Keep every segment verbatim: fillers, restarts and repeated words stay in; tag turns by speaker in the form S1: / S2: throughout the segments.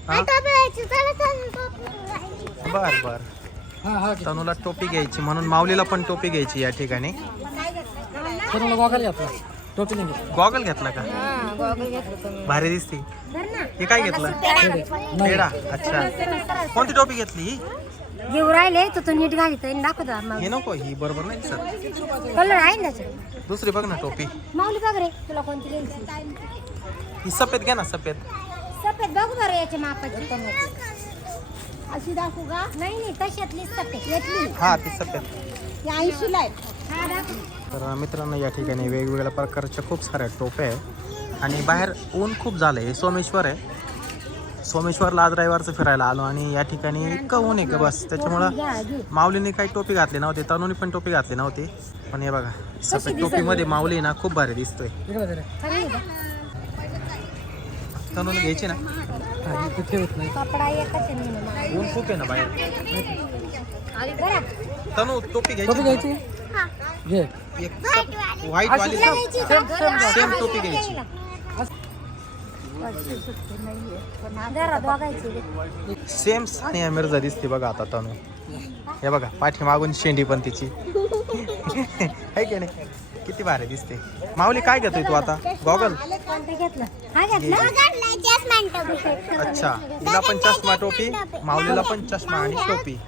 S1: बर बर. तनूला टोपी घ्यायची म्हणून माऊलीला पण टोपी घ्यायची या ठिकाणी. गॉगल घेतला का? भारी दिसते. हे काय घेतलं? पेढा. अच्छा, कोणती टोपी घेतली?
S2: घेऊ राहिले तर तो नीट घालीत दाखवतो.
S1: हे नको, ही बरोबर नाही दिसत.
S2: कलर आहे ना
S1: दुसरी बघ ना टोपी.
S2: माऊली बघ रे, तुला कोणती घ्यायची?
S1: ही सफेद घ्या ना, सफेद.
S2: सफेद बघ बरं याच्या मापाची. अशी दाखवू का? नाही नाही, तशातली सफेद घेतली.
S1: हा, ती सफेद
S2: ऐंशी ला हा दाखव.
S1: तर मित्रांनो, या ठिकाणी वेगवेगळ्या प्रकारच्या खूप साऱ्या टोप्या आहे आणि बाहेर ऊन खूप झालं आहे. सोमेश्वर आहे. सोमेश्वरला आज रविवारचं फिरायला आलो आणि या ठिकाणी इतकं ऊन आहे का बस. त्याच्यामुळं माऊलीने काही टोपी घातली नव्हती, तनुने पण टोपी घातली नव्हती. पण हे बघा, सफेद टोपीमध्ये माऊली ना खूप भारी दिसतोय. तनुने घ्यायची ना? ऊन खूप आहे ना बाहेर. तनु टोपी घ्यायची. व्हाईट वाली सेम टोपी घ्यायची. सेम सानिया मिर्झा दिसते बघा आता तनु. हे बघा, पाठी मागून शेंडी पण तिची आहे की नाही? किती भारी दिसते. माऊली काय घेतोय तू आता? गॉगल. अच्छा, हिला पण चष्मा टोपी, माऊलीला पण चष्मा आणि टोपी.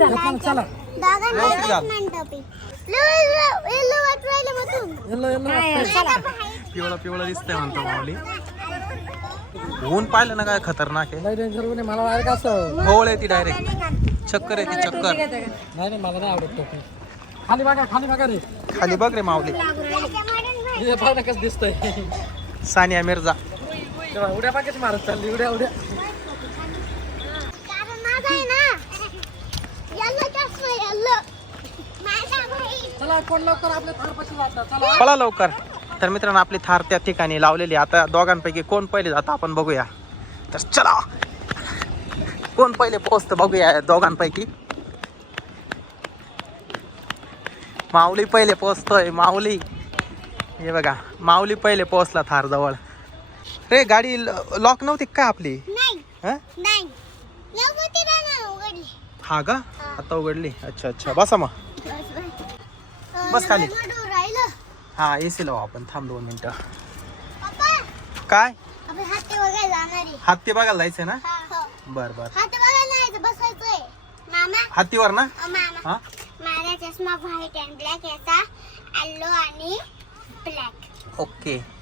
S1: पिवळा पिवळा दिसतंय म्हणतो माऊली. ऊन पाहिलं ना काय खतरनाक आहे.
S3: मला असं
S1: होळ येते डायरेक्ट, चक्कर येते चक्कर.
S3: नाही नाही, मला नाही आवडत टोपी. खाली बघा, खाली बघा रे,
S1: खाली बघ रे माऊली.
S3: कसं दिसतंय
S1: सानिया मिर्झा.
S3: उड्या पाकच मारत चालली, उड्या उड्या. चला कोण लवकर आपल्या थारपाशी जाता, चला
S1: पळा लवकर. तर मित्रांनो, आपली थार त्या ठिकाणी लावलेली. आता दोघांपैकी कोण पहिले जातं आपण बघूया. तर चला, कोण पहिले पोहोचतं बघूया दोघांपैकी. माऊली पहिले पोहोचतोय. माऊली, हे बघा, माऊली पहिले पोहोचला थार जवळ. रे, गाडी लॉक नव्हती काय आपली? हा का? आता उघडली. अच्छा अच्छा, बसा मग. बस खाली. हा, एसी लावू आपण. थांब दोन मिनिटं. काय? हत्ती बघायला जायचंय ना? बर बर. हत्तीवर ना? हा,
S2: माझा चष्मा व्हाईट अँड ब्लॅक याचा येलो आणि ब्लॅक.
S1: ओके.